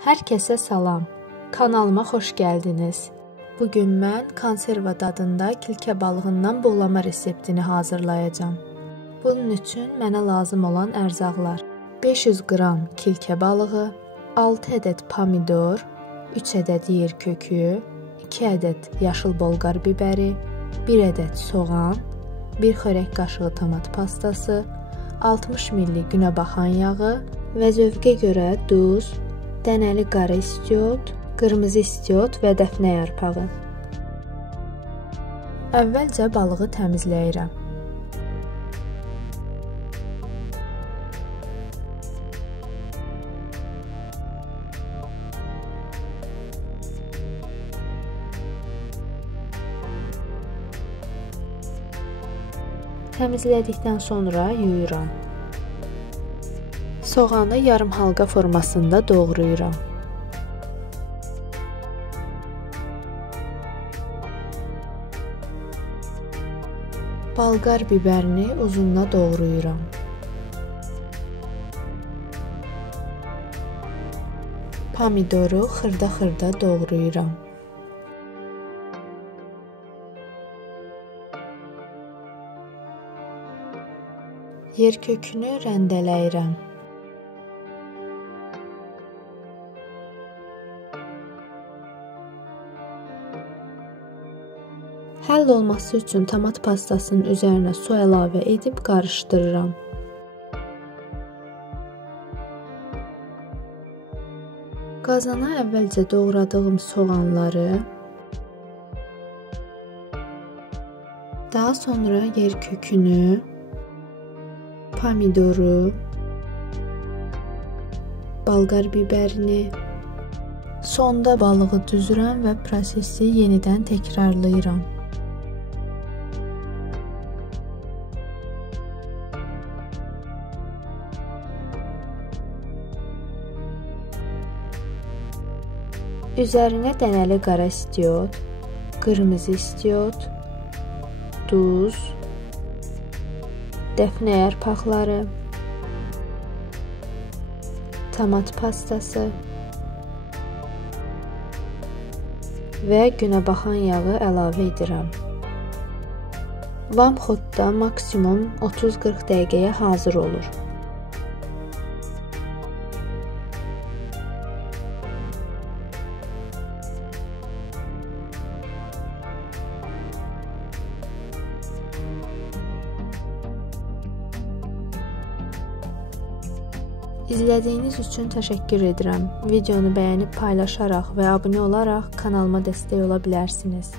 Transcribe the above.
Hər kəsə salam, kanalıma xoş gəldiniz. Bugün mən konserva dadında kilkə balığından buğlama reseptini hazırlayacağam. Bunun üçün mənə lazım olan ərzaqlar: 500 qram kilkə balığı, 6 ədəd pomidor, 3 ədəd yer kökü, 2 ədəd yaşıl bolqar bibəri, 1 ədəd soğan, 1 xörək qaşığı tomat pastası, 60 ml günəbaxan yağı və zövqə görə duz, dənəli qara istiot, qırmızı istiot və dəfnə yarpağı. Əvvəlcə balığı təmizləyirəm. Təmizlədikdən sonra yuyuram. Soğanı yarım halqa formasında doğrayıram. Bolqar bibərini uzununa doğrayıram. Pomidoru xırda-xırda doğrayıram. Yer kökünü rəndələyirəm. Həll olması üçün tomat pastasının üzərinə su əlavə edib qarışdırıram. Qazana əvvəlcə doğradığım soğanları, daha sonra yer kökünü, pomidoru, bolqar bibərini, sonda balığı düzürəm və prosesi yenidən təkrarlayıram. Üzərinə dənəli qara istiot, qırmızı istiot, duz, dəfnə yarpaqları, tomat pastası və günəbaxan yağı əlavə edirəm. Vamxotda maksimum 30-40 dəqiqəyə hazır olur. İzlədiyiniz üçün təşəkkür edirəm. Videonu bəyənib paylaşaraq və abunə olaraq kanalıma dəstək ola bilərsiniz.